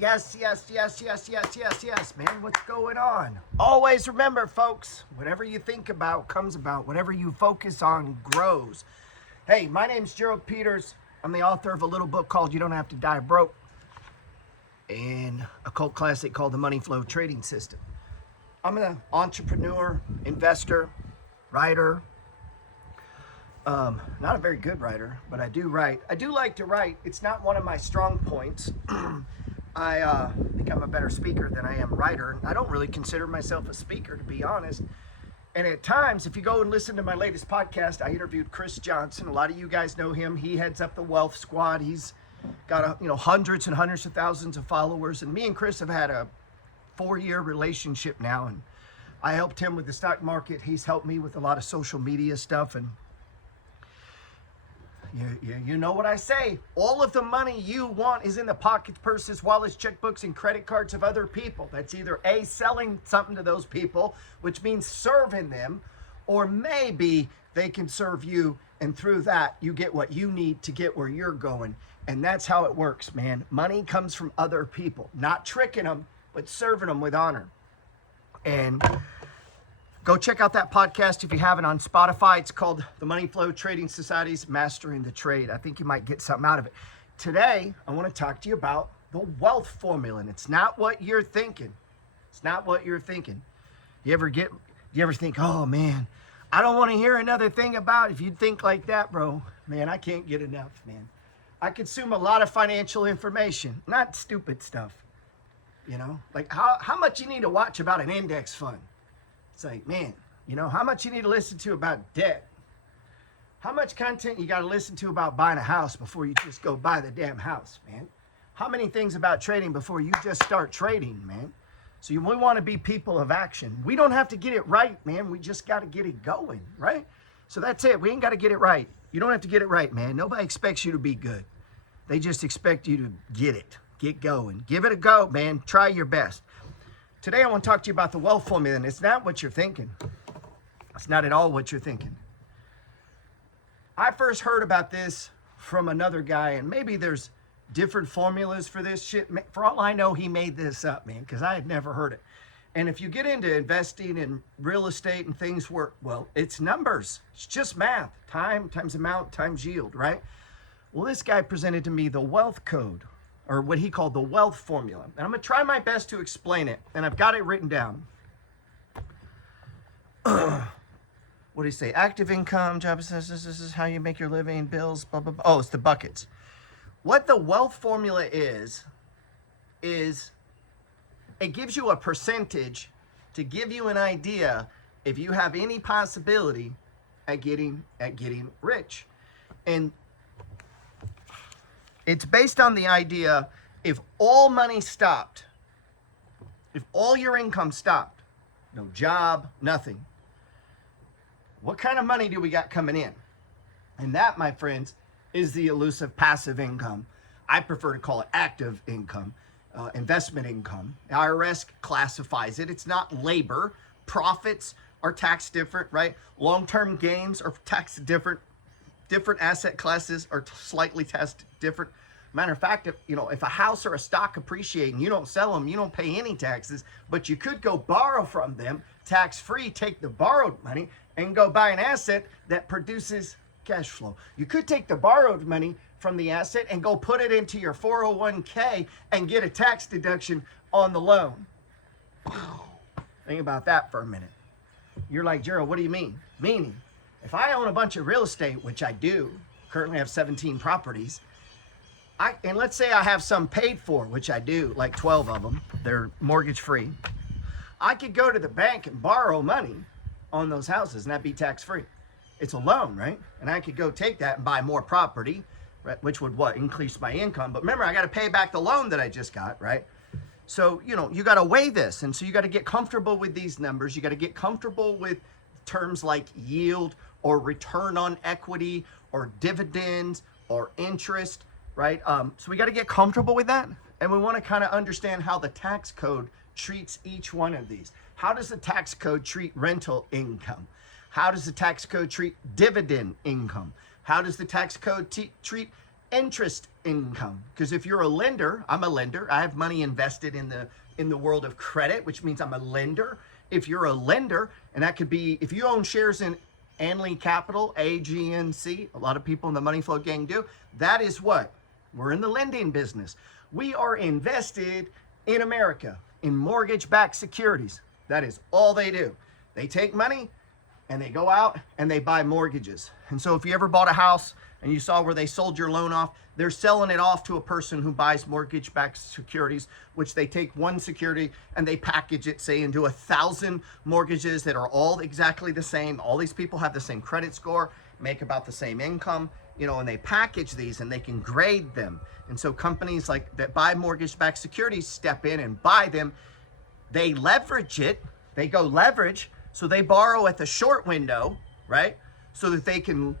Yes, man. What's going on? Always remember, folks, whatever you think about comes about. Whatever you focus on grows. Hey, my name's Gerald Peters. I'm the author of a little book called You Don't Have to Die Broke and a cult classic called The Money Flow Trading System. I'm an entrepreneur, investor, writer. Not a very good writer, but I do write. I do like to write. It's not one of my strong points. I think I'm a better speaker than I am writer. I don't really consider myself a speaker, to be honest. And at times, if you go and listen to my latest podcast, I interviewed Chris Johnson. A lot of you guys know him. He heads up the Wealth Squad. He's got hundreds and hundreds of thousands of followers. And me and Chris have had a 4-year relationship now. And I helped him with the stock market. He's helped me with a lot of social media stuff. And you know what I say. All of the money you want is in the pockets, purses, wallets, checkbooks, and credit cards of other people. That's either A, selling something to those people, which means serving them, or maybe they can serve you, and through that, you get what you need to get where you're going. And that's how it works, man. Money comes from other people. Not tricking them, but serving them with honor. And go check out that podcast if you haven't on Spotify. It's called The Money Flow Trading Society's Mastering the Trade. I think you might get something out of it. Today, I want to talk to you about the wealth formula, and it's not what you're thinking. It's not what you're thinking. You ever think, oh man, I don't want to hear another thing about it. If you think like that, bro, man, I can't get enough, man. I consume a lot of financial information, not stupid stuff. Like how much you need to watch about an index fund. It's like, man, how much you need to listen to about debt. How much content you got to listen to about buying a house before you just go buy the damn house, man. How many things about trading before you just start trading, man. So we want to be people of action. We don't have to get it right, man. We just got to get it going, right? So that's it. We ain't got to get it right. You don't have to get it right, man. Nobody expects you to be good. They just expect you to get it, get going. Give it a go, man. Try your best. Today, I want to talk to you about the wealth formula, and it's not what you're thinking. It's not at all what you're thinking. I first heard about this from another guy, and maybe there's different formulas for this shit. For all I know, he made this up, man, because I had never heard it. And if you get into investing in real estate and things work, well, it's numbers. It's just math. Time times amount times yield, right? Well, this guy presented to me the wealth code, or what he called the wealth formula. And I'm going to try my best to explain it, and I've got it written down. What do you say? Active income, job says this is how you make your living, bills, blah, blah, blah. Oh, it's the buckets. What the wealth formula is it gives you a percentage to give you an idea if you have any possibility at getting rich. And it's based on the idea, if all money stopped, if all your income stopped, no job, nothing, what kind of money do we got coming in? And that, my friends, is the elusive passive income. I prefer to call it active income, investment income. The IRS classifies it. It's not labor. Profits are taxed different, right? Long-term gains are taxed different. Different asset classes are slightly taxed different. Matter of fact, if a house or a stock appreciate and you don't sell them, you don't pay any taxes, but you could go borrow from them tax-free, take the borrowed money and go buy an asset that produces cash flow. You could take the borrowed money from the asset and go put it into your 401k and get a tax deduction on the loan. Think about that for a minute. You're like, Gerald, what do you mean? Meaning, if I own a bunch of real estate, which I do, currently have 17 properties, and let's say I have some paid for, which I do, like 12 of them, they're mortgage free. I could go to the bank and borrow money on those houses and that'd be tax free. It's a loan, right? And I could go take that and buy more property, right? Which would increase my income. But remember, I got to pay back the loan that I just got, right? So, you got to weigh this. And so you got to get comfortable with these numbers. You got to get comfortable with terms like yield or return on equity or dividends or interest, right? So we got to get comfortable with that. And we want to kind of understand how the tax code treats each one of these. How does the tax code treat rental income? How does the tax code treat dividend income? How does the tax code treat interest income. Because if you're a lender, I'm a lender. I have money invested in the world of credit, which means I'm a lender. If you're a lender, and that could be if you own shares in Anley Capital, AGNC, a lot of people in the Money Flow gang do. That is what? We're in the lending business. We are invested in America in mortgage-backed securities. That is all they do. They take money and they go out and they buy mortgages. And so if you ever bought a house and you saw where they sold your loan off, they're selling it off to a person who buys mortgage-backed securities, which they take one security and they package it, say, into 1,000 mortgages that are all exactly the same. All these people have the same credit score, make about the same income, and they package these and they can grade them. And so companies like that buy mortgage-backed securities step in and buy them. They leverage it. They go leverage. So they borrow at the short window, right? So that they can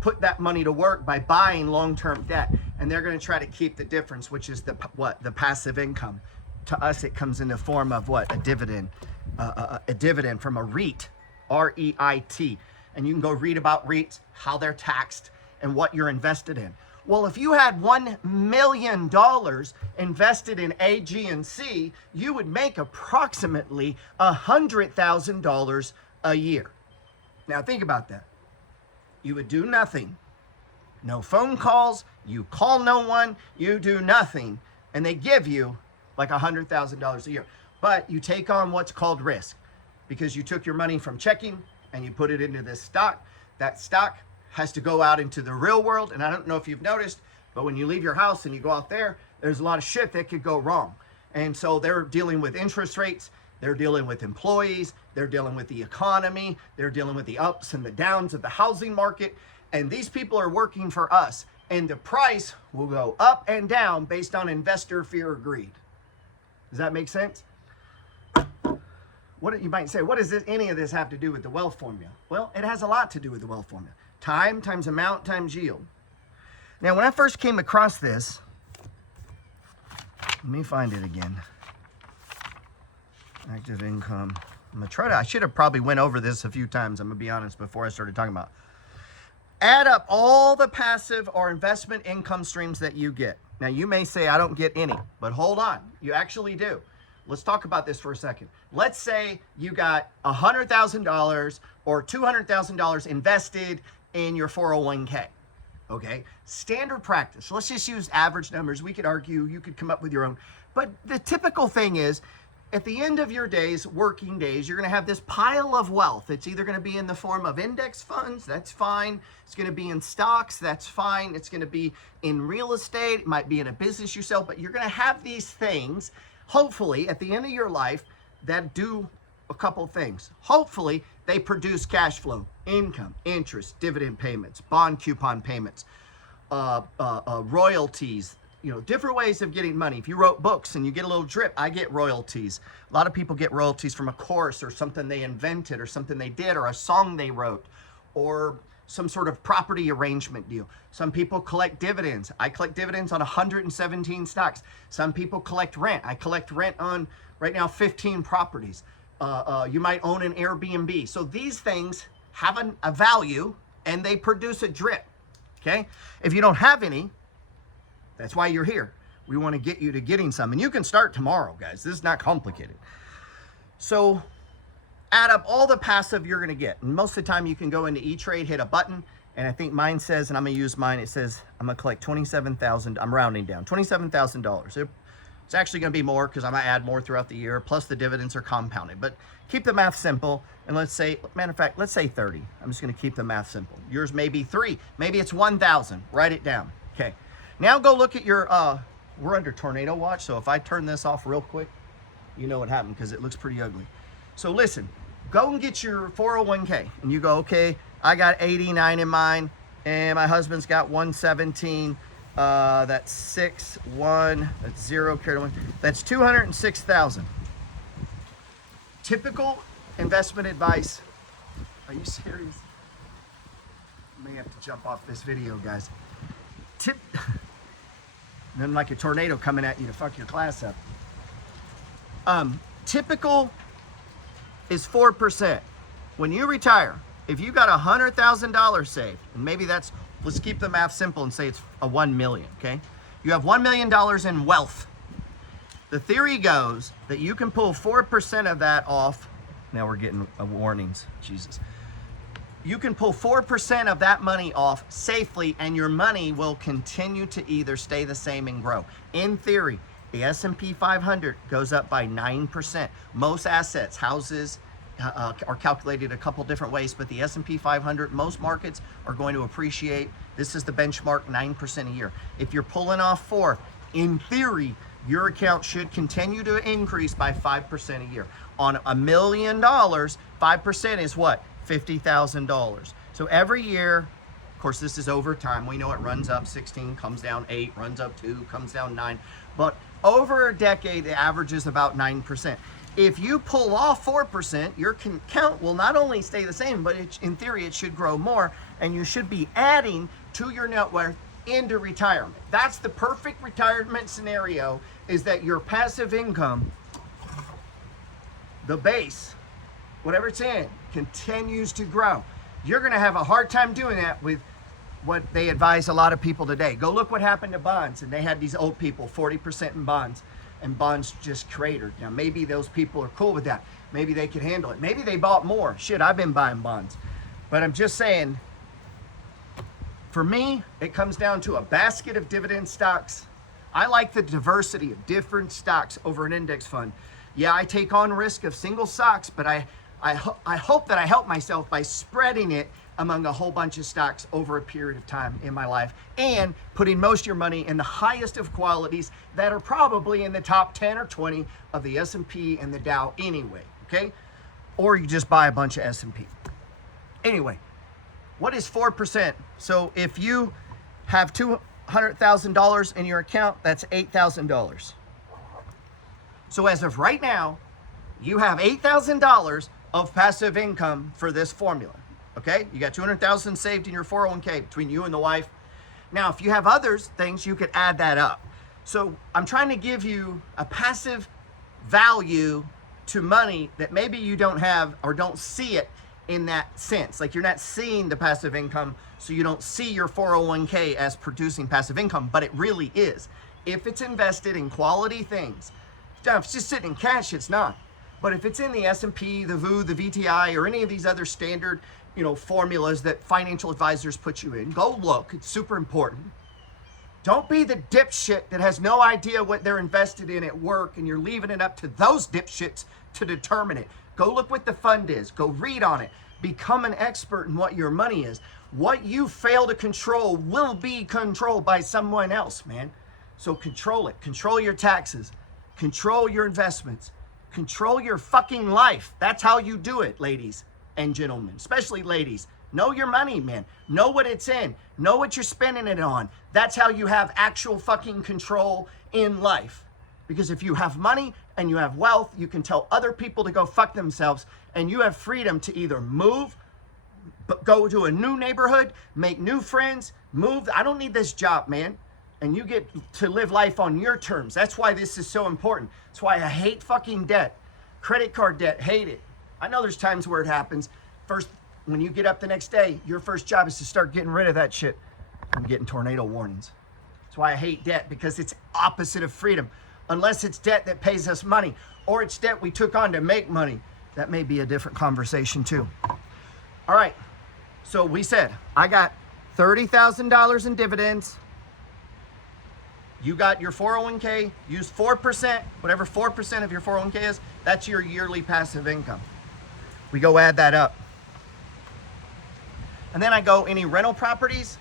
put that money to work by buying long-term debt, and they're going to try to keep the difference, which is the passive income. To us, it comes in the form of what? A dividend from a REIT, REIT. And you can go read about REITs, how they're taxed, and what you're invested in. Well, if you had $1 million invested in AG&C, you would make approximately $100,000 a year. Now think about that. You would do nothing. No phone calls, you call no one, you do nothing, and they give you like $100,000 a year. But you take on what's called risk, because you took your money from checking and you put it into this stock. That stock has to go out into the real world, and I don't know if you've noticed, but when you leave your house and you go out there, there's a lot of shit that could go wrong. And so they're dealing with interest rates, they're dealing with employees, they're dealing with the economy, they're dealing with the ups and the downs of the housing market, and these people are working for us, and the price will go up and down based on investor fear or greed. Does that make sense? What you might say, what does any of this have to do with the wealth formula? Well, it has a lot to do with the wealth formula. Time times amount times yield. Now, when I first came across this, let me find it again. Active income. I'm gonna try to, I should have probably went over this a few times, I'm gonna be honest, before I started talking about. Add up all the passive or investment income streams that you get. Now, you may say, I don't get any, but hold on, you actually do. Let's talk about this for a second. Let's say you got $100,000 or $200,000 invested in your 401k, okay? Standard practice. Let's just use average numbers. We could argue, you could come up with your own. But the typical thing is, at the end of your days, working days, you're gonna have this pile of wealth. It's either gonna be in the form of index funds, that's fine. It's gonna be in stocks, that's fine. It's gonna be in real estate, it might be in a business you sell, but you're gonna have these things, hopefully, at the end of your life, that do a couple things. Hopefully, they produce cash flow, income, interest, dividend payments, bond coupon payments, royalties, different ways of getting money. If you wrote books and you get a little drip, I get royalties. A lot of people get royalties from a course or something they invented or something they did or a song they wrote or some sort of property arrangement deal. Some people collect dividends. I collect dividends on 117 stocks. Some people collect rent. I collect rent on, right now, 15 properties. You might own an Airbnb. So these things have a value and they produce a drip, okay? If you don't have any, that's why you're here. We want to get you to getting some. And you can start tomorrow, guys. This is not complicated. So add up all the passive you're going to get. And most of the time you can go into E-Trade, hit a button, and I think mine says, and I'm going to use mine, it says I'm going to collect $27,000. I'm rounding down, $27,000. It's actually going to be more because I'm going to add more throughout the year, plus the dividends are compounded. But keep the math simple, and let's say, matter of fact, let's say 30. I'm just going to keep the math simple. Yours may be 3. Maybe it's 1,000. Write it down. Okay. Now go look at your, we're under tornado watch, so if I turn this off real quick, you know what happened because it looks pretty ugly. So listen, go and get your 401k, and you go, okay, I got 89 in mine, and my husband's got 117. That's 6, 1, that's 0, carry 1. That's 206,000. Typical investment advice. Are you serious? I may have to jump off this video, guys. Then like a tornado coming at you to fuck your class up. Typical is 4%. When you retire, if you got $100,000 saved, and maybe that's let's keep the math simple and say it's a 1 million, okay? You have $1 million in wealth. The theory goes that you can pull 4% of that off. Now we're getting warnings, Jesus. You can pull 4% of that money off safely, and your money will continue to either stay the same and grow. In theory, the S&P 500 goes up by 9%. Most assets, houses, are calculated a couple different ways, but the S&P 500, most markets are going to appreciate. This is the benchmark, 9% a year. If you're pulling off 4, in theory, your account should continue to increase by 5% a year. On $1 million, 5% is what? $50,000. So every year, of course, this is over time. We know it runs up 16, comes down 8, runs up 2, comes down 9. But over a decade, the average is about 9%. If you pull off 4%, your account will not only stay the same, but in theory, it should grow more, and you should be adding to your net worth into retirement. That's the perfect retirement scenario, is that your passive income, the base, whatever it's in, continues to grow. You're going to have a hard time doing that with what they advise a lot of people today. Go look what happened to bonds, and they had these old people, 40% in bonds, and bonds just cratered. Now, maybe those people are cool with that. Maybe they can handle it. Maybe they bought more. Shit, I've been buying bonds. But I'm just saying, for me, it comes down to a basket of dividend stocks. I like the diversity of different stocks over an index fund. Yeah, I take on risk of single stocks, but I hope that I help myself by spreading it among a whole bunch of stocks over a period of time in my life, and putting most of your money in the highest of qualities that are probably in the top 10 or 20 of the S&P and the Dow anyway, okay? Or you just buy a bunch of S&P. Anyway, what is 4%? So if you have $200,000 in your account, that's $8,000. So as of right now, you have $8,000 of passive income for this formula. Okay, you got $200,000 saved in your 401k between you and the wife. Now, if you have other things, you could add that up. So I'm trying to give you a passive value to money that maybe you don't have or don't see it in that sense. Like, you're not seeing the passive income, so you don't see your 401k as producing passive income, but it really is. If it's invested in quality things. Now, if it's just sitting in cash, it's not. But if it's in the S&P, the VU, the VTI, or any of these other standard, formulas that financial advisors put you in, go look. It's super important. Don't be the dipshit that has no idea what they're invested in at work, and you're leaving it up to those dipshits to determine it. Go look what the fund is. Go read on it. Become an expert in what your money is. What you fail to control will be controlled by someone else, man. So control it. Control your taxes. Control your investments. Control your fucking life. That's how you do it, ladies and gentlemen, especially ladies. Know your money, man. Know what it's in. Know what you're spending it on. That's how you have actual fucking control in life. Because if you have money and you have wealth, you can tell other people to go fuck themselves, and you have freedom to either move, go to a new neighborhood, make new friends, move. I don't need this job, man. And you get to live life on your terms. That's why this is so important. That's why I hate fucking debt. Credit card debt, hate it. I know there's times where it happens. First, when you get up the next day, your first job is to start getting rid of that shit. I'm getting tornado warnings. That's why I hate debt, because it's opposite of freedom. Unless it's debt that pays us money, or it's debt we took on to make money. That may be a different conversation too. All right, so we said, I got $30,000 in dividends. You got your 401k, use 4%, whatever 4% of your 401k is, that's your yearly passive income. We go add that up. And then I go, any rental properties,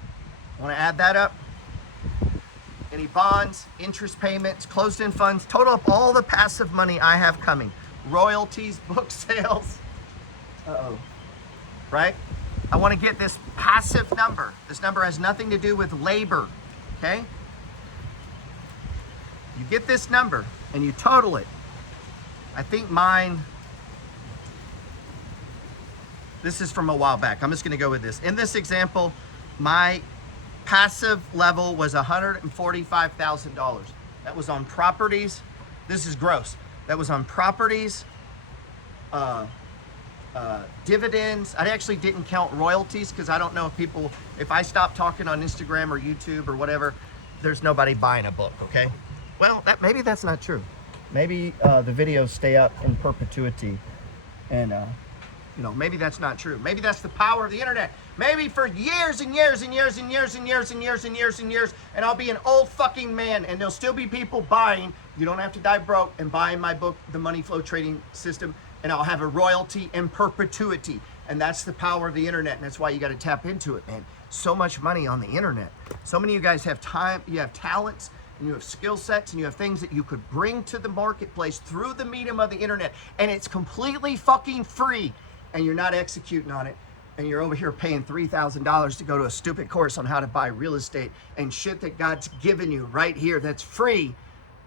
I want to add that up. Any bonds, interest payments, closed-end funds, total up all the passive money I have coming. Royalties, book sales. Right? I want to get this passive number. This number has nothing to do with labor, okay? You get this number and you total it. I think mine, this is from a while back. I'm just going to go with this. In this example, my passive level was $145,000. That was on properties. This is gross. That was on properties, dividends. I actually didn't count royalties because I don't know if I stop talking on Instagram or YouTube or whatever, there's nobody buying a book, okay? Well, maybe that's not true. Maybe the videos stay up in perpetuity, and maybe that's not true. Maybe that's the power of the internet. Maybe for years and years and years and years and years and years and years and years, and I'll be an old fucking man, and there'll still be people buying. You don't have to die broke and buying my book, The Money Flow Trading System, and I'll have a royalty in perpetuity. And that's the power of the internet, and that's why you got to tap into it, man. So much money on the internet. So many of you guys have time, you have talents, and you have skill sets, and you have things that you could bring to the marketplace through the medium of the internet, and it's completely fucking free, and you're not executing on it, and you're over here paying $3,000 to go to a stupid course on how to buy real estate and shit that God's given you right here that's free,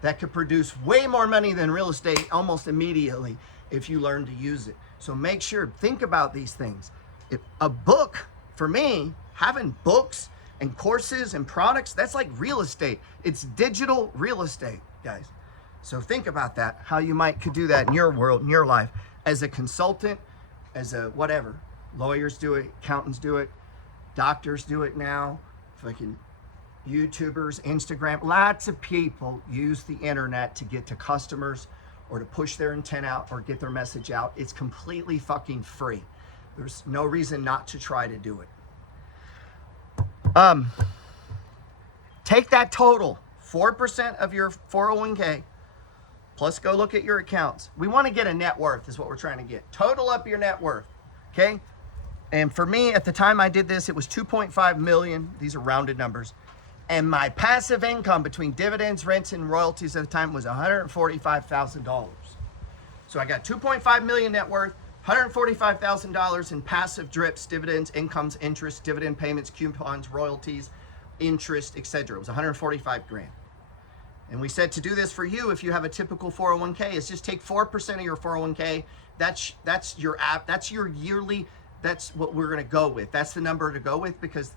that could produce way more money than real estate almost immediately if you learn to use it. So make sure, think about these things. If a book, for me, having books and courses and products, that's like real estate. It's digital real estate, guys. So think about that, how you could do that in your world, in your life, as a consultant, as a whatever. Lawyers do it, accountants do it, doctors do it now, fucking YouTubers, Instagram. Lots of people use the internet to get to customers or to push their intent out or get their message out. It's completely fucking free. There's no reason not to try to do it. Take that total, 4% of your 401k, plus go look at your accounts. We want to get a net worth is what we're trying to get. Total up your net worth, okay? And for me, at the time I did this, it was 2.5 million. These are rounded numbers. And my passive income between dividends, rents, and royalties at the time was $145,000. So I got 2.5 million net worth, $145,000 in passive drips, dividends, incomes, interest, dividend payments, coupons, royalties, interest, etc. It was 145 grand. And we said to do this for you, if you have a typical 401k, is just take 4% of your 401k. That's your app. That's your yearly. That's what we're going to go with. That's the number to go with because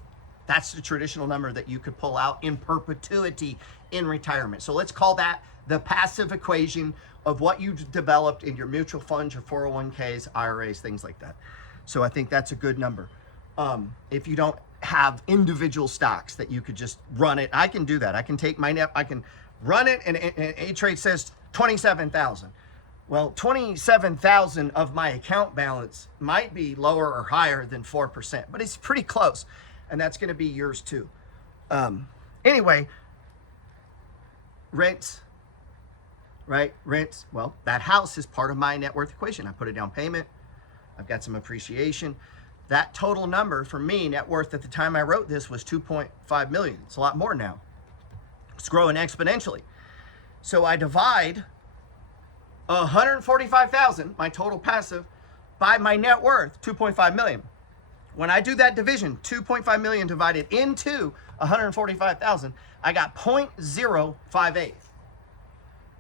that's the traditional number that you could pull out in perpetuity in retirement. So let's call that the passive equation of what you've developed in your mutual funds, your 401ks, IRAs, things like that. So I think that's a good number. If you don't have individual stocks that you could just run it, I can do that. I can take my net, I can run it, and A-Trade says 27,000. Well, 27,000 of my account balance might be lower or higher than 4%, but it's pretty close. And that's going to be yours too. Anyway, rents, right? Rents. Well, that house is part of my net worth equation. I put a down payment. I've got some appreciation. That total number for me, net worth at the time I wrote this, was 2.5 million. It's a lot more now. It's growing exponentially. So I divide 145,000, my total passive, by my net worth, 2.5 million. When I do that division, 2.5 million divided into 145,000, I got 0.058.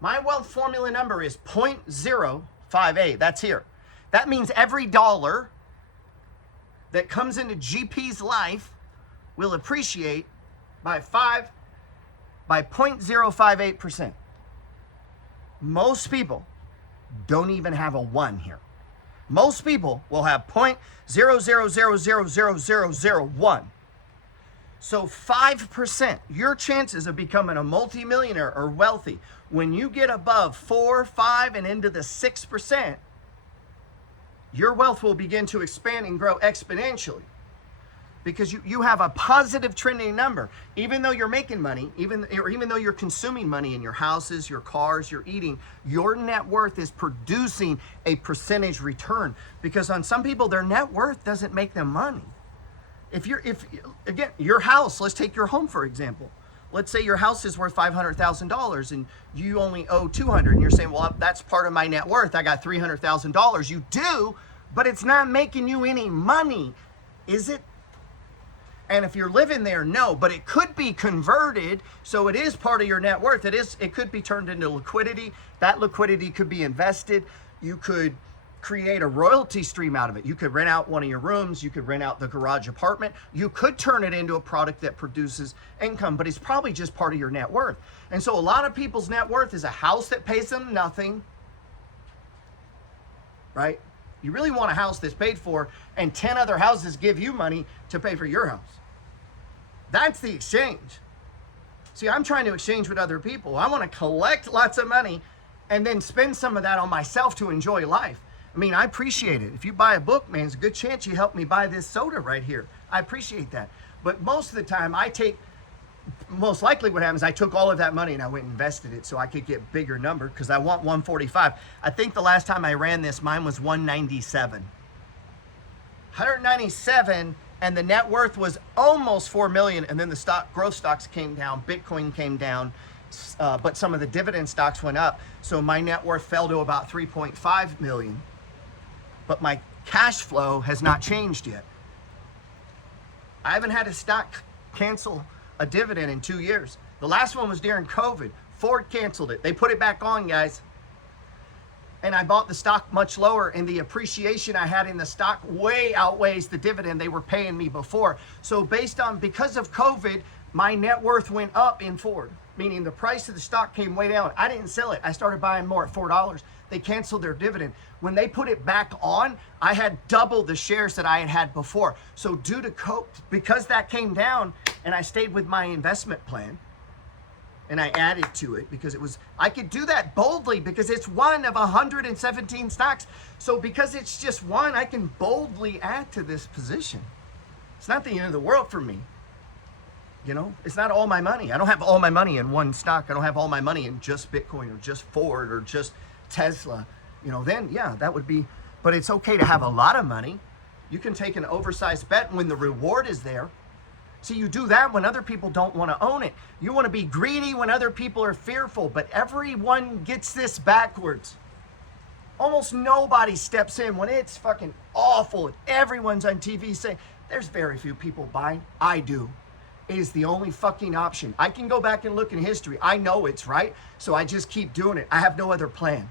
My wealth formula number is 0.058. That's here. That means every dollar that comes into GP's life will appreciate by 0.058%. Most people don't even have a 1 here. Most people will have 0.0000001. So 5%, your chances of becoming a multimillionaire or wealthy, when you get above 4, 5, and into the 6%, your wealth will begin to expand and grow exponentially. Because you have a positive trending number. Even though you're making money, even though you're consuming money in your houses, your cars, you're eating, your net worth is producing a percentage return. Because on some people, their net worth doesn't make them money. If again, your house, let's take your home for example. Let's say your house is worth $500,000 and you only owe $200,000, and you're saying, well, that's part of my net worth. I got $300,000. You do, but it's not making you any money, is it? And if you're living there, no, but it could be converted, so it is part of your net worth. It could be turned into liquidity. That liquidity could be invested. You could create a royalty stream out of it. You could rent out one of your rooms. You could rent out the garage apartment. You could turn it into a product that produces income, but it's probably just part of your net worth. And so a lot of people's net worth is a house that pays them nothing, right? You really want a house that's paid for, and 10 other houses give you money to pay for your house. That's the exchange. See, I'm trying to exchange with other people. I want to collect lots of money and then spend some of that on myself to enjoy life. I mean, I appreciate it. If you buy a book, man, it's a good chance you help me buy this soda right here. I appreciate that. But most of the time, most likely what happens, I took all of that money and I went and invested it so I could get bigger number because I want 145. I think the last time I ran this, mine was 197. 197, and the net worth was almost 4 million, and then the growth stocks came down, Bitcoin came down, but some of the dividend stocks went up. So my net worth fell to about 3.5 million. But my cash flow has not changed yet. I haven't had a stock cancel a dividend in 2 years. The last one was during COVID. Ford canceled it. They put it back on, guys. And I bought the stock much lower, and the appreciation I had in the stock way outweighs the dividend they were paying me before. So because of COVID, my net worth went up in Ford, meaning the price of the stock came way down. I didn't sell it. I started buying more at $4. They canceled their dividend. When they put it back on, I had double the shares that I had before. So because that came down, and I stayed with my investment plan, and I added to it because I could do that boldly because it's one of 117 stocks. So because it's just one, I can boldly add to this position. It's not the end of the world for me. You know, it's not all my money. I don't have all my money in one stock. I don't have all my money in just Bitcoin or just Ford or just Tesla. You know, then yeah, that would be, but it's okay to have a lot of money. You can take an oversized bet when the reward is there. See, you do that when other people don't want to own it. You want to be greedy when other people are fearful, but everyone gets this backwards. Almost nobody steps in when it's fucking awful and everyone's on TV saying, there's very few people buying. I do. It is the only fucking option. I can go back and look in history. I know it's right, so I just keep doing it. I have no other plan.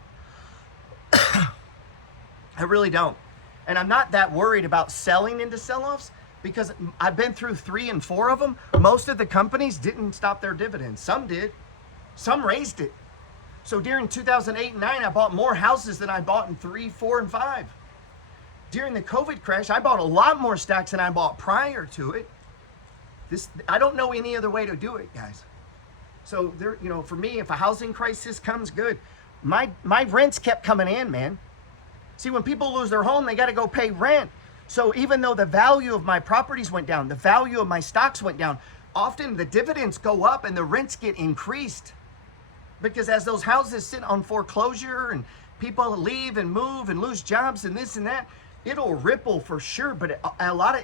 I really don't. And I'm not that worried about selling into sell-offs because I've been through 3 and 4 of them. Most of the companies didn't stop their dividends. Some did. Some raised it. So during 2008 and 9, I bought more houses than I bought in 3, 4, and 5. During the COVID crash, I bought a lot more stocks than I bought prior to it. I don't know any other way to do it, guys. So there, you know, for me, if a housing crisis comes, good. My rents kept coming in, man. See, when people lose their home, they got to go pay rent. So even though the value of my properties went down, the value of my stocks went down, often the dividends go up and the rents get increased. Because as those houses sit on foreclosure and people leave and move and lose jobs and this and that, it'll ripple for sure, but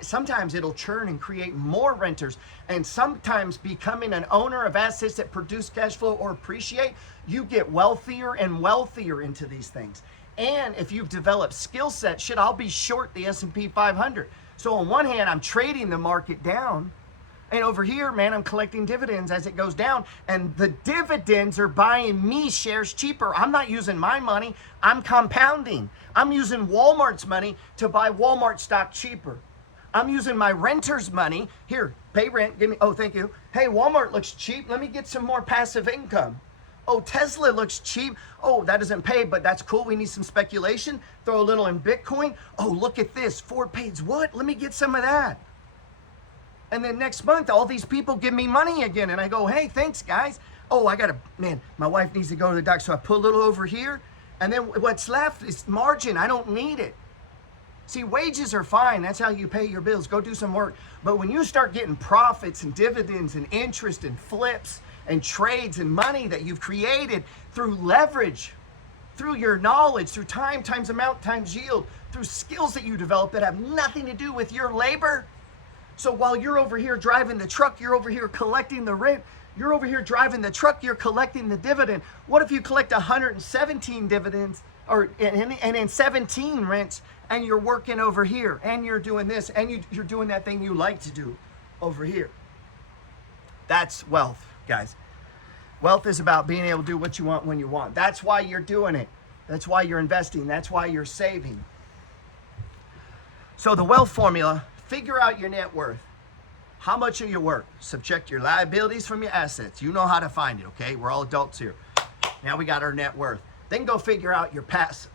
sometimes it'll churn and create more renters. And sometimes becoming an owner of assets that produce cash flow or appreciate, you get wealthier and wealthier into these things. And if you've developed skill set, shit, I'll be short the S&P 500. So on one hand, I'm trading the market down. And over here, man, I'm collecting dividends as it goes down. And the dividends are buying me shares cheaper. I'm not using my money. I'm compounding. I'm using Walmart's money to buy Walmart stock cheaper. I'm using my renter's money. Here, pay rent. Give me, oh, thank you. Hey, Walmart looks cheap. Let me get some more passive income. Oh, Tesla looks cheap. Oh, that doesn't pay, but that's cool. We need some speculation. Throw a little in Bitcoin. Oh, look at this. Ford pays what? Let me get some of that. And then next month, all these people give me money again. And I go, hey, thanks, guys. Oh, man, my wife needs to go to the doctor. So I put a little over here. And then what's left is margin. I don't need it. See, wages are fine. That's how you pay your bills. Go do some work. But when you start getting profits and dividends and interest and flips and trades and money that you've created through leverage, through your knowledge, through time times amount times yield, through skills that you develop that have nothing to do with your labor. So while you're over here driving the truck, you're over here collecting the rent. You're over here driving the truck, you're collecting the dividend. What if you collect 117 dividends and then 17 rents, and you're working over here, and you're doing this, and you're doing that thing you like to do over here? That's wealth, guys. Wealth is about being able to do what you want when you want. That's why you're doing it. That's why you're investing. That's why you're saving. So the wealth formula, figure out your net worth. How much are you worth? Subtract your liabilities from your assets. You know how to find it, okay? We're all adults here. Now we got our net worth. Then go figure out your passive.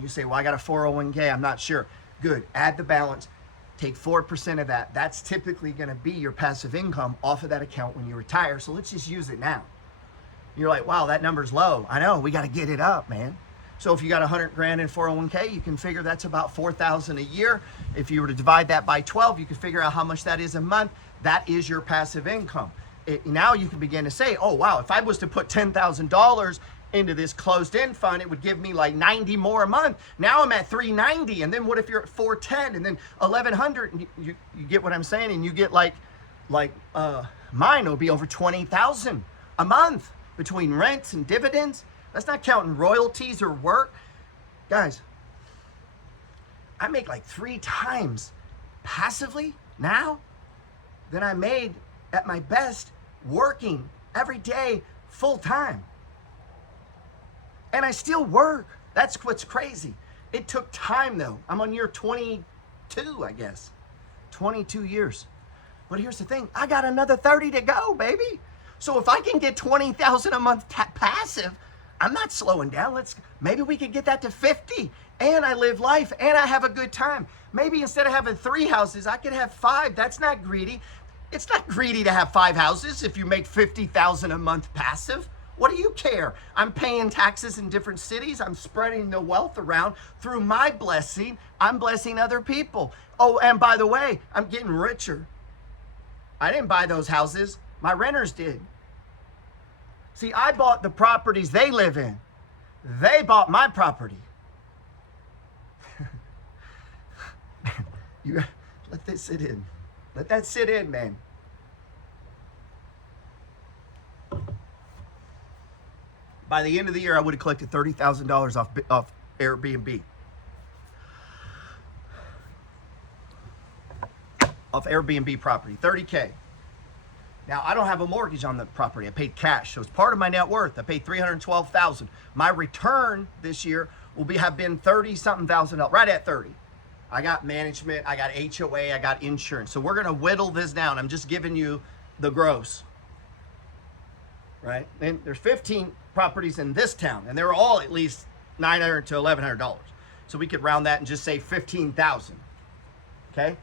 You say, well, I got a 401k, I'm not sure. Good, add the balance, take 4% of that. That's typically gonna be your passive income off of that account when you retire. So let's just use it now. You're like, wow, that number's low. I know, we gotta get it up, man. So if you got 100 grand in 401k, you can figure that's about 4,000 a year. If you were to divide that by 12, you can figure out how much that is a month. That is your passive income. Now you can begin to say, oh wow, if I was to put $10,000 into this closed-end fund, it would give me like 90 more a month. Now I'm at 390, and then what if you're at 410, and then 1,100? And you get what I'm saying? And you get like mine will be over 20,000 a month between rents and dividends. That's not counting royalties or work. Guys, I make like 3 times passively now than I made at my best working every day full time. And I still work. That's what's crazy. It took time though. I'm on year 22, I guess. 22 years. But here's the thing, I got another 30 to go, baby. So if I can get 20,000 a month passive, I'm not slowing down. Maybe we could get that to 50, and I live life, and I have a good time. Maybe instead of having 3 houses, I could have 5. That's not greedy. It's not greedy to have 5 houses if you make 50,000 a month passive. What do you care? I'm paying taxes in different cities. I'm spreading the wealth around through my blessing. I'm blessing other people. Oh, and by the way, I'm getting richer. I didn't buy those houses. My renters did. See, I bought the properties they live in. They bought my property. You let this sit in. Let that sit in, man. By the end of the year, I would have collected $30,000 off Airbnb. Off Airbnb property, $30K. Now, I don't have a mortgage on the property. I paid cash, so it's part of my net worth. I paid $312,000. My return this year will have been $30-something thousand, right at 30. I got management, I got HOA, I got insurance. So we're gonna whittle this down. I'm just giving you the gross, right? And there's 15 properties in this town, and they're all at least $900 to $1,100. So we could round that and just say 15,000, okay?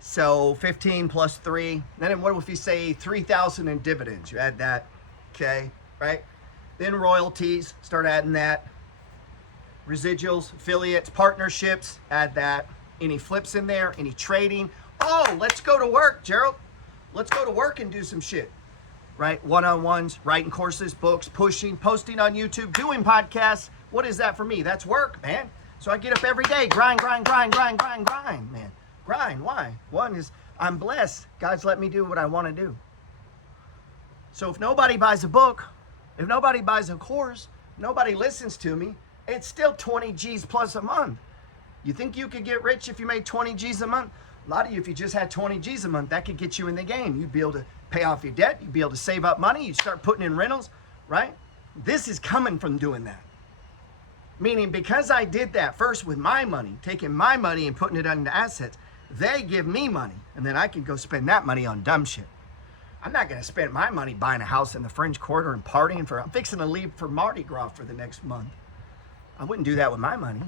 So 15 plus 3, then what if you say 3,000 in dividends? You add that, okay, right? Then royalties, start adding that. Residuals, affiliates, partnerships, add that. Any flips in there, any trading. Oh, let's go to work, Gerald. Let's go to work and do some shit, right? One-on-ones, writing courses, books, pushing, posting on YouTube, doing podcasts. What is that for me? That's work, man. So I get up every day, grind, man. Grind, why? One is I'm blessed. God's let me do what I want to do. So if nobody buys a book, if nobody buys a course, nobody listens to me, it's still 20 G's plus a month. You think you could get rich if you made 20 G's a month? A lot of you, if you just had 20 G's a month, that could get you in the game. You'd be able to pay off your debt. You'd be able to save up money. You'd start putting in rentals, right? This is coming from doing that. Meaning because I did that first with my money, taking my money and putting it into assets, they give me money, and then I can go spend that money on dumb shit. I'm not going to spend my money buying a house in the French Quarter and partying I'm fixing to leave for Mardi Gras for the next month. I wouldn't do that with my money.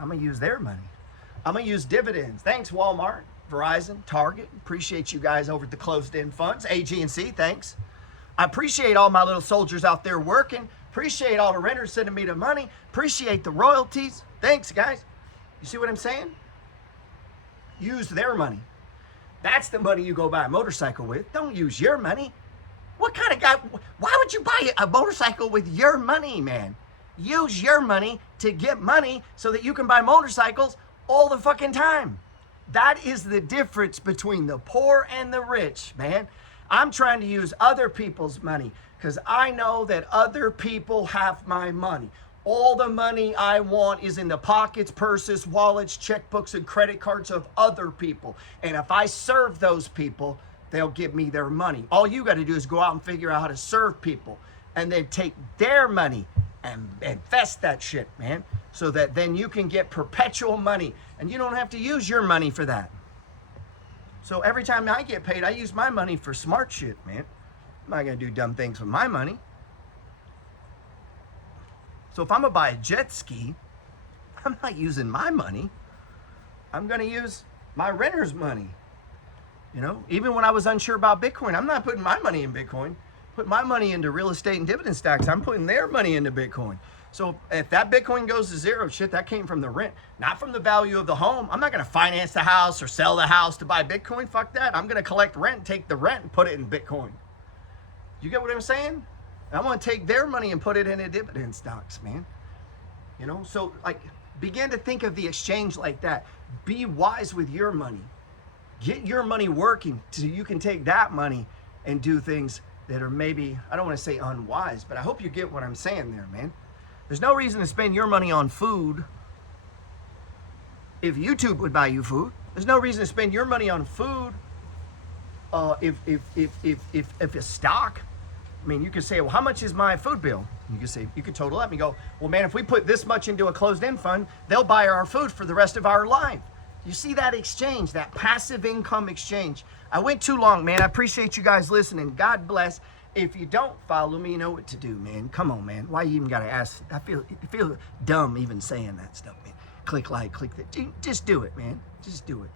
I'm going to use their money. I'm going to use dividends. Thanks, Walmart, Verizon, Target. Appreciate you guys over at the closed-end funds. AG&C, thanks. I appreciate all my little soldiers out there working. Appreciate all the renters sending me the money. Appreciate the royalties. Thanks, guys. You see what I'm saying? Use their money. That's the money you go buy a motorcycle with. Don't use your money. What kind of guy? Why would you buy a motorcycle with your money, man? Use your money to get money so that you can buy motorcycles all the fucking time. That is the difference between the poor and the rich, man. I'm trying to use other people's money because I know that other people have my money. All the money I want is in the pockets, purses, wallets, checkbooks, and credit cards of other people. And if I serve those people, they'll give me their money. All you got to do is go out and figure out how to serve people and then take their money and invest that shit, man, so that then you can get perpetual money and you don't have to use your money for that. So every time I get paid, I use my money for smart shit, man. I'm not going to do dumb things with my money. So if I'm going to buy a jet ski, I'm not using my money. I'm going to use my renter's money. You know, even when I was unsure about Bitcoin, I'm not putting my money in Bitcoin. Put my money into real estate and dividend stocks. I'm putting their money into Bitcoin. So if that Bitcoin goes to zero, shit, that came from the rent, not from the value of the home. I'm not going to finance the house or sell the house to buy Bitcoin. Fuck that. I'm going to collect rent, take the rent, and put it in Bitcoin. You get what I'm saying? I want to take their money and put it into dividend stocks, man. You know, so like begin to think of the exchange like that. Be wise with your money. Get your money working so you can take that money and do things that are maybe, I don't want to say unwise, but I hope you get what I'm saying there, man. There's no reason to spend your money on food if YouTube would buy you food. There's no reason to spend your money on food if a stock. I mean, you could say, well, how much is my food bill? You could say, you could total up and you go, well, man, if we put this much into a closed-end fund, they'll buy our food for the rest of our life. You see that exchange, that passive income exchange. I went too long, man. I appreciate you guys listening. God bless. If you don't follow me, you know what to do, man. Come on, man. Why you even got to ask? I feel dumb even saying that stuff, man. Click like, click that. Just do it, man. Just do it.